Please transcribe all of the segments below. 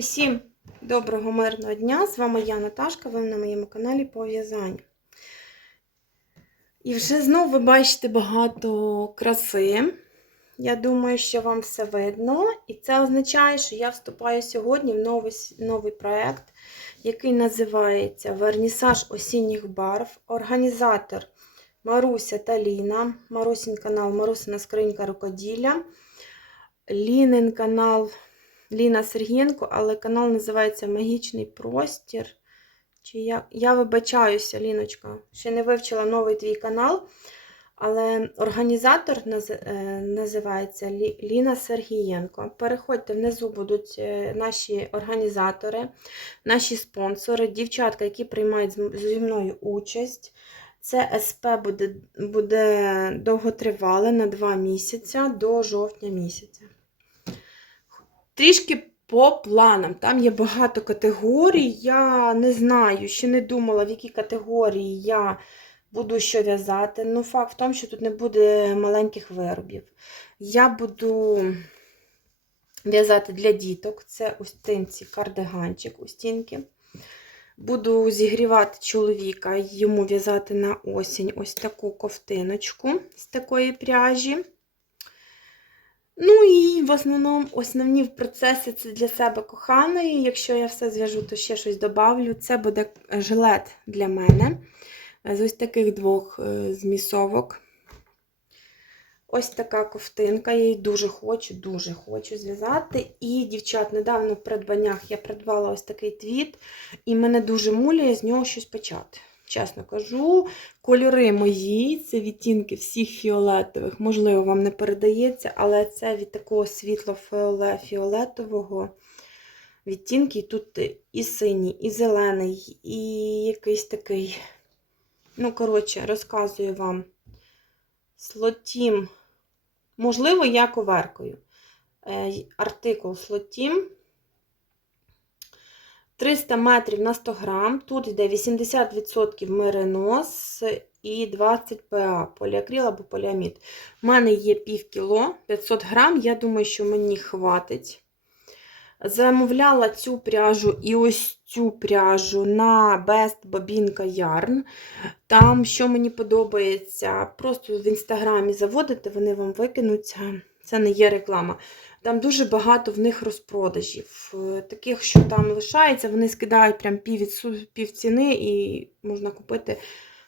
Усім доброго мирного дня! З вами я, Наташка, ви на моєму каналі по в'язанню. І вже знову ви бачите багато краси. Я думаю, що вам все видно. І це означає, що я вступаю сьогодні в новий, новий проєкт, який називається Вернісаж осінніх барв. Організатор Маруся та Ліна. Марусін канал Марусина скринька рукоділля. Лінин канал Ліна Сергієнко, але канал називається Магічний простір. Чи я, я вибачаюся, Ліночка, ще не вивчила новий твій канал. Але організатор е, називається Ліна Сергієнко. Переходьте, внизу будуть е, наші організатори, наші спонсори, дівчатка, які приймають зі мною участь. Це СП буде, буде довготривале на 2 місяці до жовтня місяця. Трішки по планам. Там є багато категорій. Я не знаю, ще не думала, в які категорії я буду що в'язати. Ну, факт в тому, що тут не буде маленьких виробів. Я буду в'язати для діток. Це у кардиганчик у стінки. Буду зігрівати чоловіка, йому в'язати на осінь ось таку ковтиночку з такої пряжі. Ну і в основному основні процеси це для себе коханої. Якщо я все зв'яжу, то ще щось добавлю. Це буде жилет для мене. З ось таких двох е, змісовок. Ось така ковтинка. Я її дуже хочу, дуже хочу зв'язати. І, дівчат, недавно в придбаннях я придбала ось такий твіт, і мене дуже муляє з нього щось почати. Чесно кажу, кольори мої, це відтінки всіх фіолетових. Можливо, вам не передається, але це від такого світло-фіолетового відтінки. І тут і синій, і зелений, і якийсь такий. Ну, коротше, розказую вам. Слотім. Можливо, я коверкою. Е, Артикул Слотім. 300 метрів на 100 грам. Тут йде 80% меринос і 20 ПА, поліакрил або поліамід. У мене є пів кіло, 500 грам. Я думаю, що мені хватить. Замовляла цю пряжу і ось цю пряжу на Best Бобінка Yarn. Там, що мені подобається, просто в інстаграмі заводите, вони вам викинуться. Це не є реклама. Там дуже багато в них розпродажів. Е, Таких, що там лишається, вони скидають прям пів, пів ціни і можна купити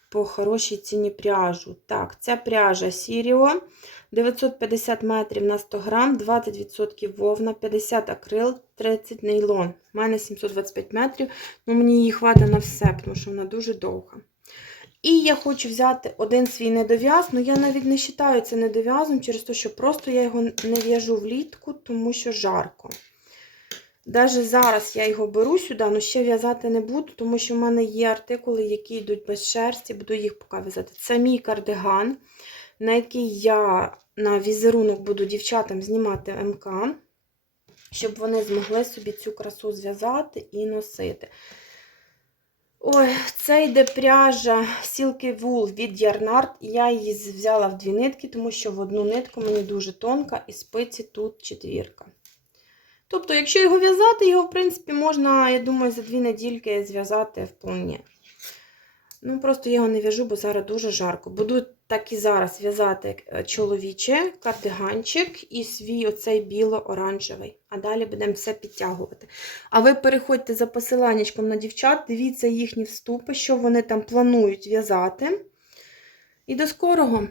по хорошій ціні пряжу. Так, ця пряжа Сіріо. 950 метрів на 100 грам, 20% вовна, 50 акрил, 30 нейлон. У мене 725 метрів, ну мені її хватить на все, тому що вона дуже довга. І я хочу взяти один свій недов'яз, але я навіть не вважаю це недов'язом через те, що просто я його не в'яжу влітку, тому що жарко. Навіть зараз я його беру сюди, але ще в'язати не буду, тому що в мене є артикули, які йдуть без шерсті, буду їх поки в'язати. Це мій кардиган, на який я на візерунок буду дівчатам знімати МК, щоб вони змогли собі цю красу зв'язати і носити. Ой, це йде пряжа Silky Wool від Yarnart. Я її взяла в дві нитки, тому що в одну нитку мені дуже тонка, і спиці тут четвірка. Тобто, якщо його в'язати, його, в принципі, можна, я думаю, за дві недільки зв'язати вполне. Ну, просто я його не в'яжу, бо зараз дуже жарко. Буду так і зараз в'язати е, чоловіче, кардиганчик і свій оцей біло-оранжевий. А далі будемо все підтягувати. А ви переходьте за посиланнячком на дівчат, дивіться їхні вступи, що вони там планують в'язати. І до скорого!